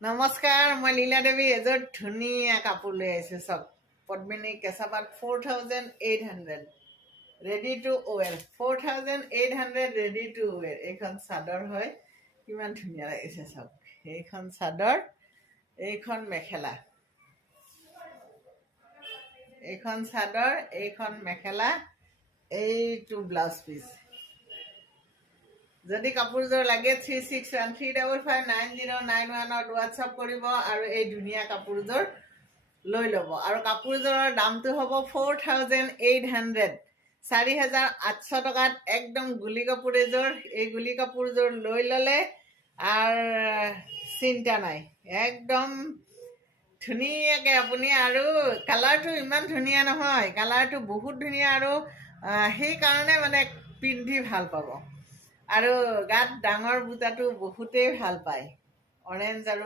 নমস্কাৰ, মই লীলা দেৱী এযোৰ ধুনীয়া কাপোৰ লৈ আহিছোঁ। চাওক, পদ্মিনী কেঁচাপাত 4800 ৰেডি টু ৱেৰ। 4800 ready to ৱেৰ। এইখন চাদৰ হয়, কিমান ধুনীয়া লাগিছে চাওক। এইখন চাদৰ, এইখন মেখেলা, এইখন চাদৰ, এইখন মেখেলা, এইটো ব্লাউজ পিচ। যদি কাপোৰযোৰ লাগে 3613559091 হোৱাটছআপ কৰিব আৰু এই ধুনীয়া কাপোৰযোৰ লৈ ল'ব। আৰু কাপোৰযোৰৰ দামটো হ'ব 4800, 4800 টকাত একদম গুলি কাপোৰ এযোৰ। এই গুলি কাপোৰযোৰ লৈ ল'লে আৰু চিন্তা নাই, একদম ধুনীয়াকৈ আপুনি। আৰু কালাৰটো ইমান ধুনীয়া নহয়, কালাৰটো বহুত ধুনীয়া। আৰু সেইকাৰণে মানে পিন্ধি ভাল পাব। আৰু গাত ডাঙৰ বুটাটো বহুতেই ভাল পায়। অৰেঞ্জ আৰু